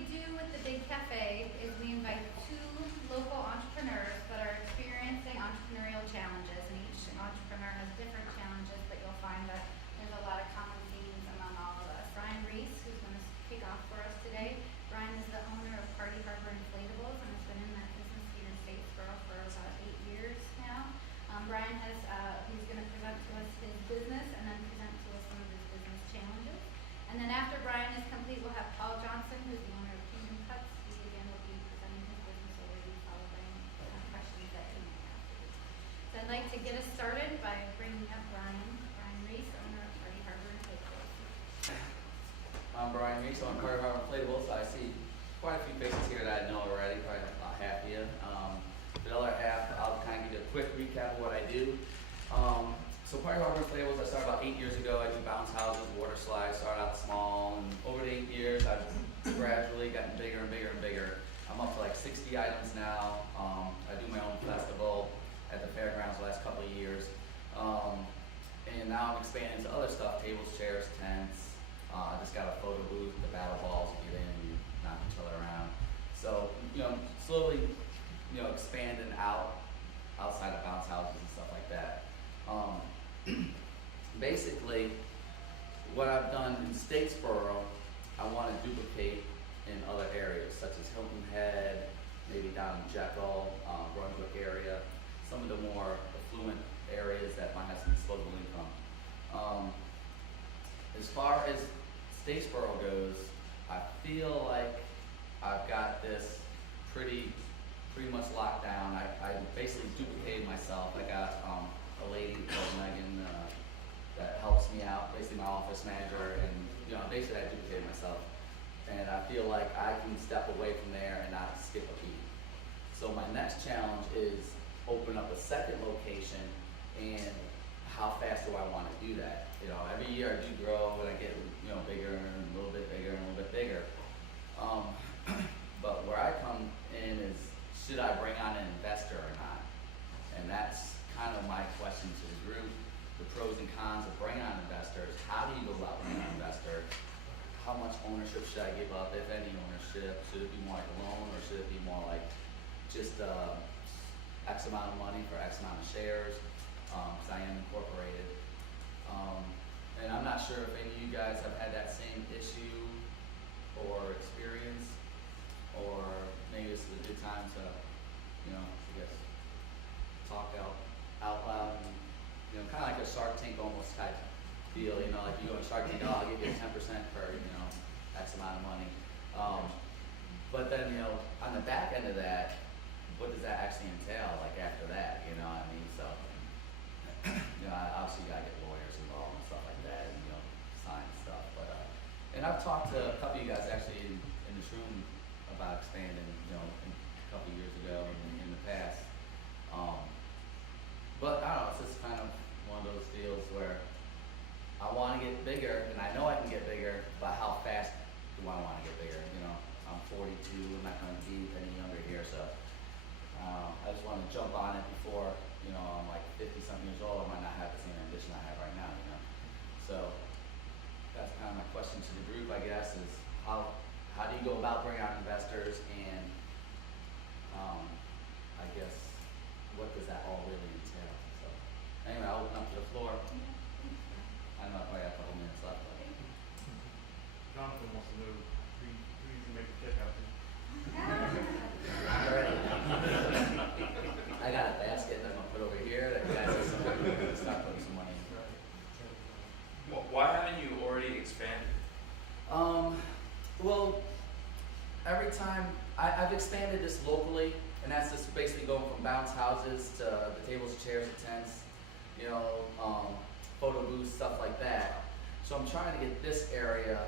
we do with the Big Cafe is we invite two local entrepreneurs that are experiencing entrepreneurial challenges, and each entrepreneur has different challenges, but you'll find that there's a lot of common themes among all of us. Reiss, who's going to kick off for us today. Brian is the owner of Party Harbor Inflatables and has been in that business here in Statesboro for about 8 years now. Brian has, he's going to present to us his business and then present to us some of his business challenges. And then after Brian is complete, we'll have Paul Johnson, who's the owner of Kingdom Cuts. He again will be presenting his business overview followed by any questions that he may have. So I'd like to get us started by bringing up Brian Reiss, owner of Party Harbor Inflatables. I'm Brian Reiss, I'm Party Harbor Inflatables. I see quite a few faces here that I know already, probably about half of you. The other half, I'll kind of give you a quick recap of what I do. So Party Harbor Inflatables, I started about 8 years ago. I do bounce houses, water slides, started out small, and over the 8 years, I've gradually gotten bigger and bigger and bigger. I'm up to like 60 items now. I do my own festival at the fairgrounds the last couple of years. And now I'm expanding to other stuff, tables, chairs, tents. I just got a photo booth, the battle balls, you get in, you knock each other around. So, slowly, expanding outside of bounce houses and stuff like that. Basically, what I've done in Statesboro, I want to duplicate in other areas, such as Hilton Head, maybe down in Jekyll, Brunswick area, some of the more affluent areas that might have some disposable income. As far as Statesboro goes, I feel like I've got this pretty much locked down. I basically duplicated myself. I got a lady called Megan that helps me out, basically my office manager, and basically I duplicated myself. And I feel like I can step away from there and not skip a beat. So my next challenge is open up a second location, and how fast do I want to do that? Every year I do grow and I get bigger and a little bit bigger and a little bit bigger. But where I come in is, should I bring on an investor or not? And that's kind of my question to the group. The pros and cons of bringing on investors. How do you go about bringing on an investor? How much ownership should I give up, if any ownership? Should it be more like a loan, or should it be more like just X amount of money for X amount of shares? Because I am incorporated. And I'm not sure if any of you guys have had that same issue or experience, or maybe this is a good time to, I guess, talk out loud, and kind of like a Shark Tank almost type deal. Like you go in Shark Tank, I'll give you 10% for X amount of money. But then on the back end of that, what does that actually entail? Like after that, you know what I mean? So obviously you gotta get lawyers involved and stuff like that, and sign stuff. But and I've talked to a couple of you guys actually in this room about expanding, a couple of years ago and in the past. But I don't know, it's just kind of one of those deals where I want to get bigger, and I know I can get bigger, but how fast do I want to get bigger? I'm 42, I'm not going to be any younger here, so I just want to jump on it before, I'm like 50-something years old. I might not have the same ambition I have right now, So that's kind of my question to the group, I guess, is how do you go about bringing out investors, and I guess what does that all really entail? So anyway, I'll open up to the floor. I know I probably have a couple minutes left. But. Jonathan wants to know who you can make a check out to. I'm ready. I got a basket that I'm gonna put over here that you guys can start putting some money in. Why haven't you already expanded? Well, every time I've expanded this locally, and that's just basically going from bounce houses to the tables, chairs, and tents, photo booths, stuff like that. So I'm trying to get this area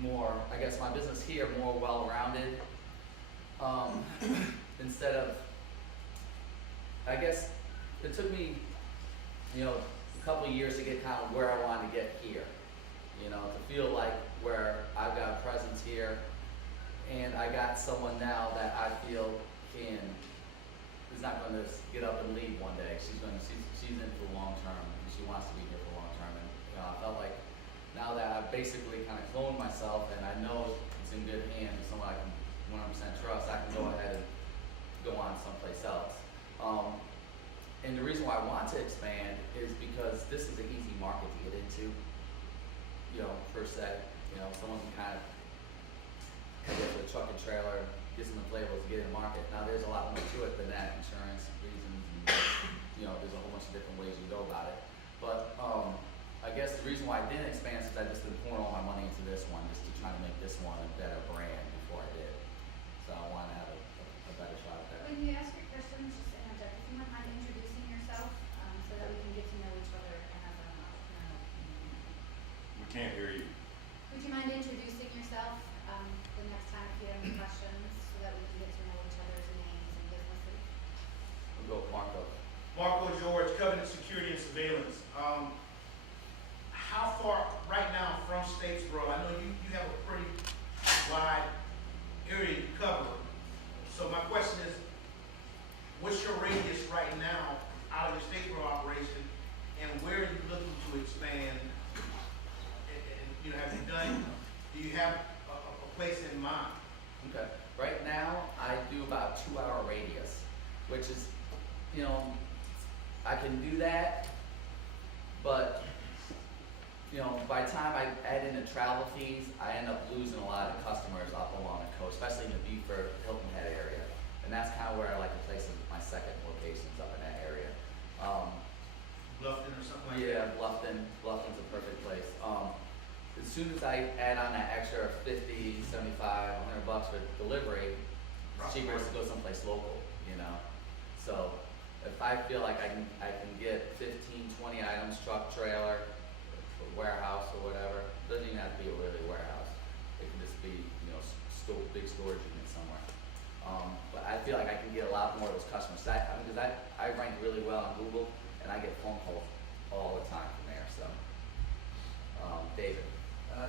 more, I guess my business here more well-rounded. Instead of, I guess it took me, a couple of years to get kind of where I wanted to get here. To feel like where I've got a presence here, and I got someone now that I feel is not going to get up and leave one day. She's in for long term, and she wants to be here for long term. And I felt like now that I've basically kind of cloned myself, and I know it's in good hands, someone I can 100% trust, I can go ahead and go on someplace else. And the reason why I want to expand is because this is an easy market to get into, per se. Someone can kind of get to a truck and trailer, get some inflatables to get in the market. Now there's a lot more to it than that, insurance reasons, and, there's a whole bunch of different ways you go about it. But I guess the reason why I didn't expand is I just been pouring all my money into this one, just to try to make this one a better brand before I did. So I want to have a better shot at that. When you ask your questions, just interject. If you wouldn't mind introducing yourself, so that we can get to know each other and as an entrepreneur. We can't hear you. Would you mind introducing yourself the next time if you have any questions, so that we can get to know each other's names and businesses? We'll go with Marco. Marco George, Covenant Security and Surveillance. How far right now from Statesboro? I know you have a pretty wide area to cover. So my question is, what's your radius right now out of your Statesboro operation, and where are you looking to expand? And do you have a place in mind? Okay. Right now, I do about 2-hour radius, which is, I can do that, but, by the time I add in the travel fees, I end up losing a lot of customers up along the coast, especially in the Beaufort, Hilton Head area. And that's kind of where I like to place my second locations, up in that area. Bluffton or something like that? Yeah, Bluffton's a perfect place. As soon as I add on that extra $50, $75, $100 for delivery, it's cheaper to go someplace local, So if I feel like I can get 15, 20 items, truck, trailer, warehouse or whatever, it doesn't even have to be a really warehouse. It can just be, big storage unit somewhere. But I feel like I can get a lot more of those customers. Because I rank really well on Google, and I get phone calls all the time from there. So, David.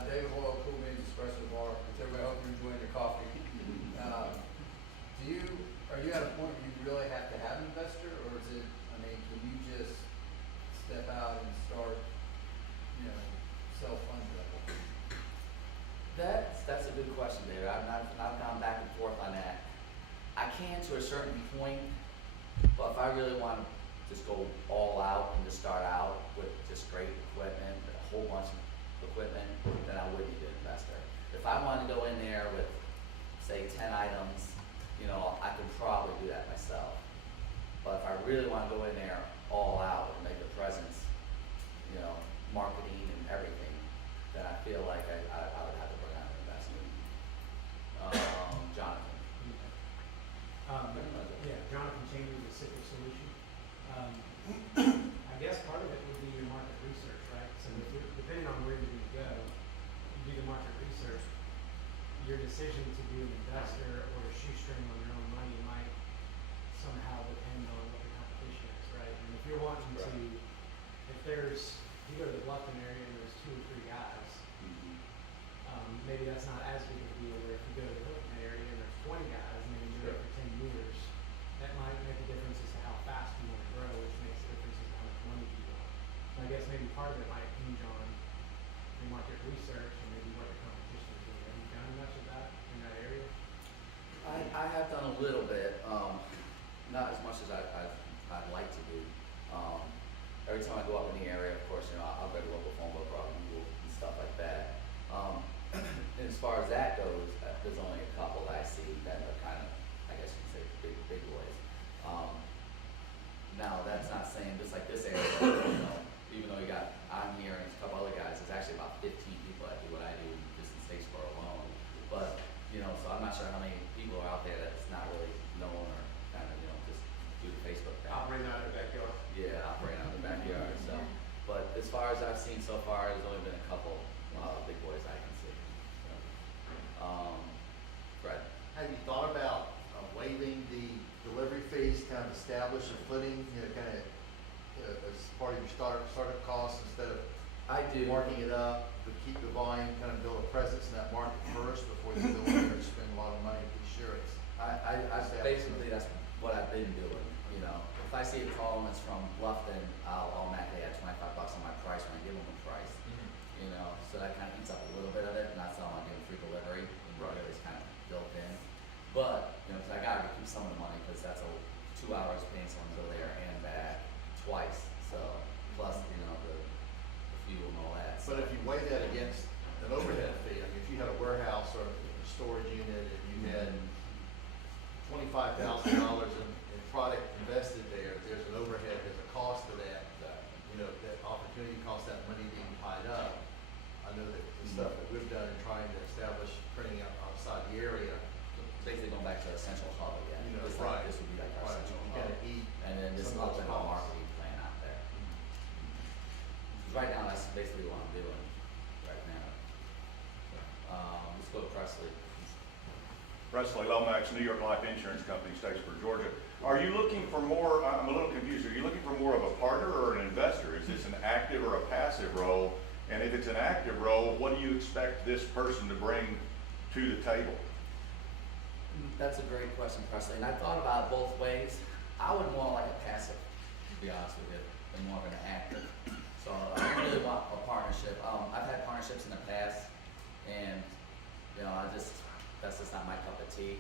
David Hoyle, Cool Beans Espresso Bar. Everybody, I hope you're enjoying your coffee. Are you at a point where you really have to have an investor, or is it, can you just step out and start, self-funding that? That's a good question, David. I've gone back and forth on that. I can to a certain point, but if I really want to just go all out and just start out with just great equipment, a whole bunch of equipment, then I would need an investor. If I wanted to go in there with, say, 10 items, I could probably do that myself. But if I really want to go in there all out and make a presence, marketing and everything, then I feel like I would have to bring on an investment. Jonathan. Jonathan Chambers with Civic Solution. I guess part of it would be your market research, right? So depending on where you're going to go, you do the market research, your decision to be an investor or a shoestring on your own money might somehow depend on what the competition is, right? And if you're wanting to, if you go to the Bluffton area and there's 2 or 3 guys, maybe that's not as big of a deal. Where if you go to the Hilton area and there's 20 guys and they've been doing it for 10 years, that might make a difference as to how fast you want to grow, which makes a difference as to how much money you want. So I guess maybe part of it might hinge on your market research and maybe what your competition is doing. Have you done much of that in that area? I have done a little bit, not as much as I'd like to do. Every time I go up in the area, of course, I'll go to local phone book or Google and stuff like that. And as far as that goes, there's only a couple that I see that are kind of, I guess you could say, big boys. Now, that's not saying, just like this area, even though I'm here and a couple other guys, there's actually about 15 people that do what I do just in Statesboro alone. But, so I'm not sure how many people are out there that's not really known or kind of, just do the Facebook thing. Operating out of the backyard. Yeah, operating out of the backyard. So, but as far as I've seen so far, there's only been a couple big boys I can see. So, Fred. Have you thought about waiving the delivery fees, kind of establish a footing, as part of your startup costs instead of I do. marking it up, to keep the volume, kind of build a presence in that market first before you go in there and spend a lot of money to be sure it's. I basically, that's what I've been doing. If I see a call and it's from Bluffton, I'll automatically add $25 on my price when I give them a price. So that kind of eats up a little bit of it, and that's all I'm giving free delivery. And Right. It's kind of built in. But, you know, 'cause I gotta recoup some of the money, cause that's 2 hours paying someone to go there and back twice, so, plus, you know, the fuel and all that, so. But if you weigh that against an overhead fee, I mean, if you had a warehouse or a storage unit and you had $25,000 in product invested there, there's an overhead, there's a cost to that. You know, that opportunity cost, that money being tied up. I know that the stuff that we've done in trying to establish printing outside the area, Basically going back to the central hub again. you know, Just right. like, this would be like our Right, central you hub. gotta eat And then this some of up those in our costs. marketing plan out there. 'Cause right now, that's basically what I'm doing right now. Let's go to Presley. Presley Lomax, New York Life Insurance Company, Statesboro, Georgia. Are you looking for more, I'm a little confused, are you looking for more of a partner or an investor? Is this an active or a passive role? And if it's an active role, what do you expect this person to bring to the table? That's a great question, Presley, and I thought about it both ways. I would more like a passive, to be honest with you, than more of an active. So I really want a partnership. I've had partnerships in the past, and, you know, that's just not my cup of tea.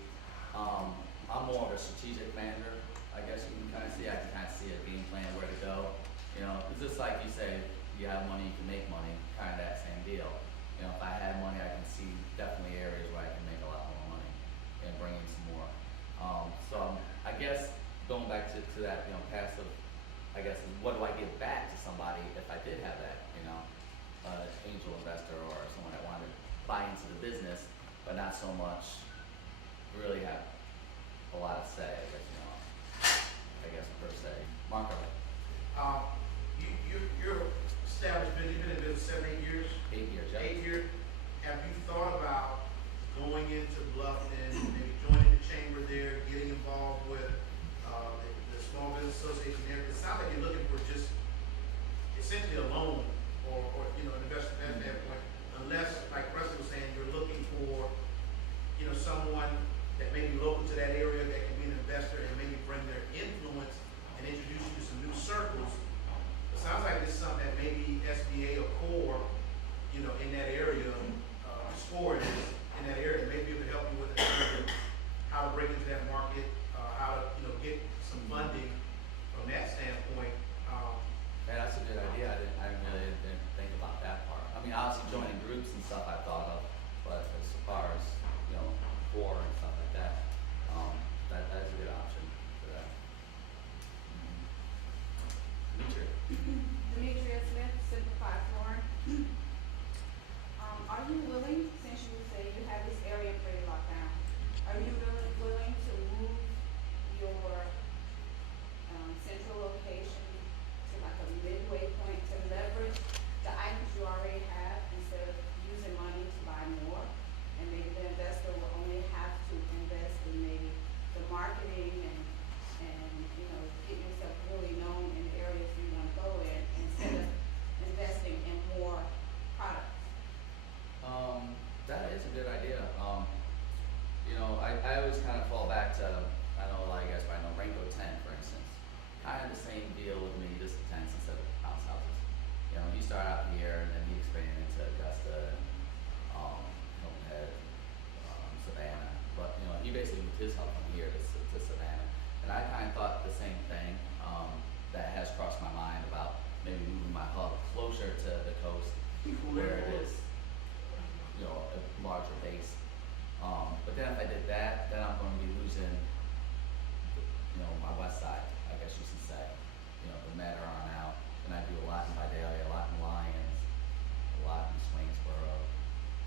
I'm more of a strategic manager, I guess you can kind of see. I can kind of see a game plan, where to go. You know, it's just like you say, you have money, you can make money, kind of that same deal. You know, if I had money, I can see definitely areas where I can make a lot more money and bring in some more. So I guess going back to that, you know, passive, I guess, is what do I give back to somebody if I did have that, you know, angel investor or someone that wanted to buy into the business, but not so much really have a lot of say, I guess, you know, I guess per se. Marco, You're established, you've been in business 7, 8 years? 8 years, yeah. 8 years. Have you thought about going into Bluffton, maybe joining the chamber there, getting involved with the Small Business Association there? It sounds like you're looking for just essentially a loan or you know, an investment at that point, unless, like Preston was saying, you're looking for, you know, someone that may be local to that area that can be an investor and maybe bring their influence and introduce you to some new circles. It sounds like this is something that maybe SBA or CORE, you know, in that area, SCORE in that area, maybe it would help you with it, how to break into that market, how to, you know, get some funding from that standpoint. Man, that's a good idea. I really didn't think about that part. I mean, obviously joining groups and stuff I thought of, but as far as, you know, core and stuff like that, that's a good option for that. Dimitri. Demetria Smith, Simplified Flooring. Are you willing, since you say you have this area pretty locked down, are you really willing to move your central location to like a midway point to leverage the items you already have instead of using money to buy more? And maybe the investor will only have to invest in maybe the marketing and you know, get yourself really known in the areas you want to go in instead of investing in more products. That is a good idea. You know, I always kind of fall back to, I know a lot of you guys probably know Rainbow 10, for instance. Kind of the same deal with me, just tents instead of house houses. You know, he started out here and then he expanded into Augusta and, Hilton Head, Savannah. But, you know, he basically moved his hub from here to Savannah. And I kind of thought the same thing, that has crossed my mind about maybe moving my hub closer to the coast where it is, you know, a larger base. But then if I did that, then I'm going to be losing, you know, my west side, I guess you should say. You know, the Matterhorn out, and I do a lot in Vidalia, a lot in Lyons, a lot in Swainsboro.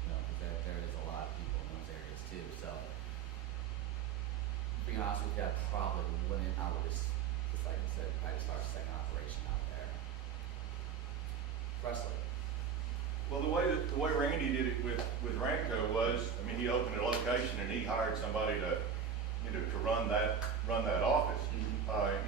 You know, because there is a lot of people in those areas too. So, being honest with you, I probably wouldn't. I would just like I said, I just start a second operation out there. Presley. Well, the way Randy did it with Ramco was, I mean, he opened a location and he hired somebody to, you know, to run that office.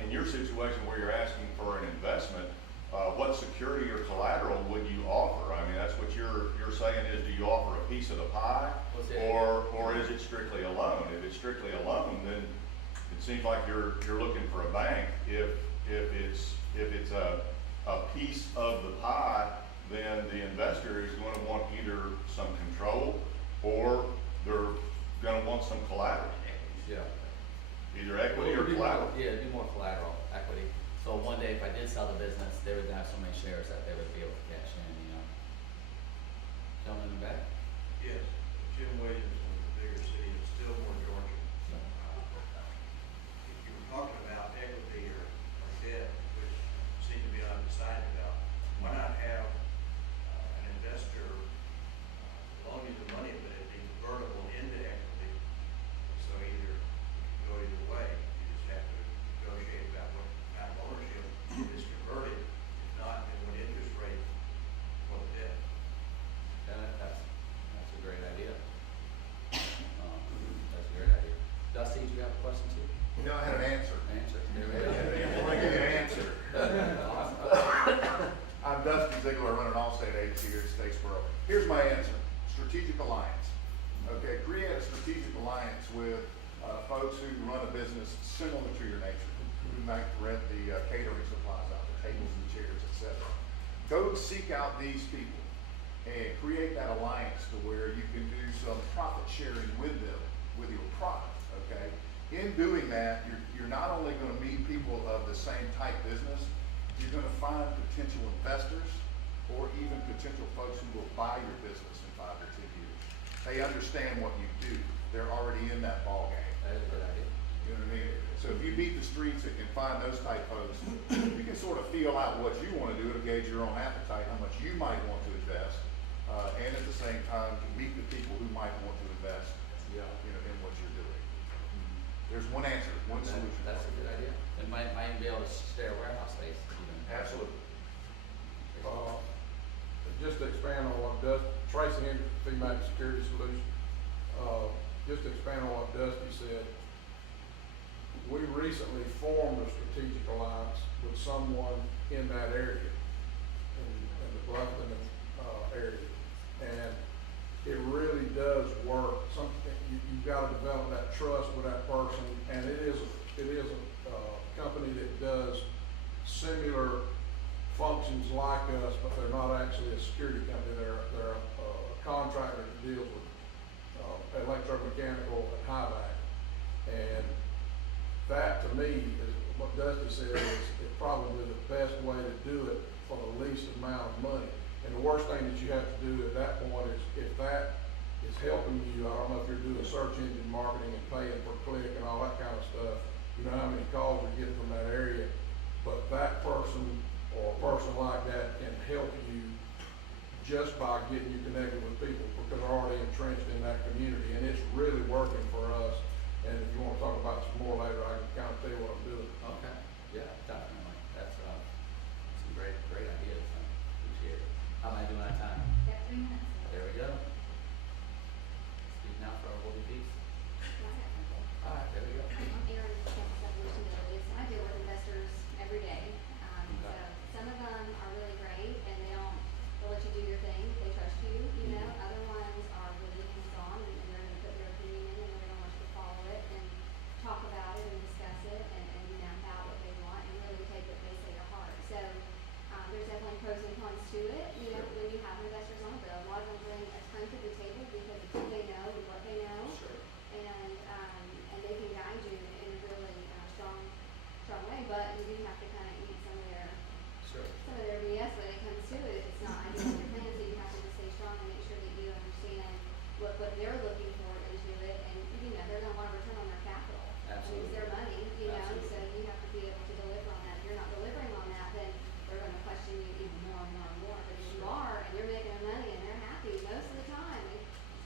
In your situation where you're asking for an investment, what security or collateral would you offer? I mean, that's what you're saying is, do you offer a piece of the pie, or is it strictly a loan? If it's strictly a loan, then it seems like you're looking for a bank. If it's a piece of the pie, then the investor is going to want either some control or they're going to want some collateral. Yeah. either equity or It'd be more- collateral. Yeah, it'd be more collateral, equity. So one day if I did sell the business, they would have so many shares that they would be able to cash in, you know. Gentleman in the back? Yes, Jim Williams in the bigger city of Stillmore, Georgia. If you were talking about equity or debt, which seem to be undecided about, why not have an investor loan you the money, but it be convertible into equity? So either go either way, you just have to negotiate about what kind of ownership is converted. If not, then what interest rate for the debt. Yeah, that's a great idea. That's a great idea. Dusty, do you have a question too? You know, I had an answer. Answer, there we I go. want to give you an answer. Awesome. I'm Dusty Ziegler, I run an Allstate agency here in Statesboro. Here's my answer, strategic alliance. Okay, create a strategic alliance with folks who run a business similar to your nature, who might rent the catering supplies out, the tables and chairs, etc. Go seek out these people and create that alliance to where you can do some profit sharing with them, with your product, okay? In doing that, you're not only gonna meet people of the same type business, you're gonna find potential investors or even potential folks who will buy your business in 5 or 10 years. They understand what you do. They're already in that ballgame. That is a good idea. You know what I mean? So if you beat the streets and find those type folks, you can sort of feel out what you want to do to gauge your own appetite, how much you might want to invest, and at the same time, meet the people who might want to invest, Yeah. you know, in what you're doing. There's one answer, one solution. That's a good idea. It might even be able to share warehouse space even. Absolutely. Just to expand on what Tracy Hendrick, Female Security Solution, just to expand on what Dusty said, we recently formed a strategic alliance with someone in that area, in the Bluffton, area. And it really does work. You've got to develop that trust with that person, and it is a company that does similar functions like us, but they're not actually a security company. They're a contractor that deals with electromechanical and HVAC. And that, to me, is what Dusty said is probably the best way to do it for the least amount of money. And the worst thing that you have to do at that point is, if that is helping you, I don't know if you're doing search engine marketing and paying per click and all that kind of stuff, you know how many calls you're getting from that area, but that person or a person like that can help you just by getting you connected with people because they're already entrenched in that community, and it's really working for us. And if you want to talk about some more later, I can kind of tell you what I'm doing. Okay, yeah, definitely. That's some great ideas. I appreciate it. How am I doing on time? Got 3 minutes. There we go. Speak now for our holy peace. All right, there we go. I'm Erin with Campus Evolution Villages. I deal with investors every day. So some of them are really great and they'll let you do your thing. They trust you, you know. Other ones are really hands-on and they're going to put their opinion in and they're going to want you to follow it and talk about it and discuss it and map out what they want and really take what they say to heart. So there's definitely pros and cons to it. You know, when you have investors on a bill, a lot of them bring a ton to the table because of who they know and what they know. Sure. And they can guide you in a really strong way, but you do have to kind of eat some of their BS when it comes to it. It's not ideal in your plan, so you have to just stay strong and make sure that you understand what they're looking for into it, and you know they're going to want a return on their capital. I mean, it's their money, you know, so you have to be able to deliver on that. If you're not delivering on that, then they're going to question you even more and more and more. But if you are and you're making their money and they're happy most of the time,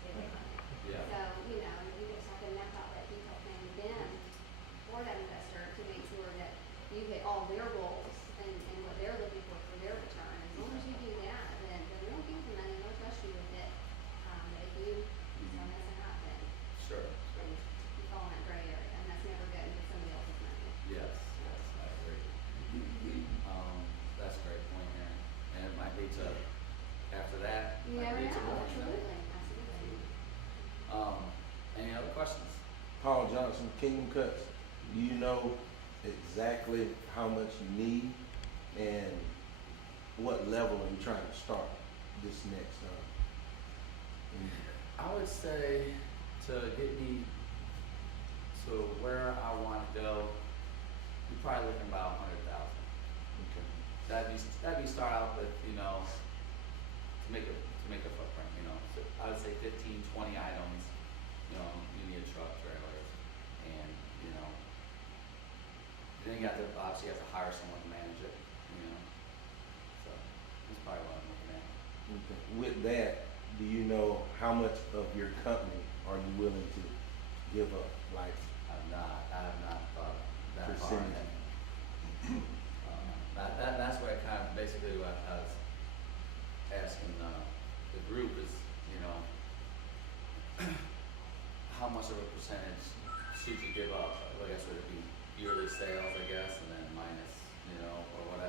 they make money. Yeah. So, you know, you just have to map out that detailed plan then for that investor to make sure that you hit all their goals and what they're looking for their return. As long as you do that, then we don't give you the money, they'll trust you with it. But if you start messing up, then Sure. you fall in that gray area, and that's never good with somebody else's money. Yes, I agree. That's a great point, Aaron. And it might lead to, after that, You might never lead to know, more. you know? absolutely. Any other questions? Paul Johnson, Kingdom Cuts. Do you know exactly how much you need and what level are you trying to start this next I would say to get me, so to where I wanna go, you're probably looking about 100,000. Okay. That'd be start out with, you know, to make a footprint, you know, so I would say 15, 20 items, you know, you need a truck, trailers, and, you know, then you got to, obviously you have to hire someone to manage it, you know, so that's probably what I'm looking at. Okay. With that, do you know how much of your company are you willing to give up? Like, I have not thought that far Percentage. ahead. That's what I kind of, basically what I was asking, the group is, you know, how much of a percentage should you give up? I guess would it be yearly sales, I guess, and then minus, you know, or whatever.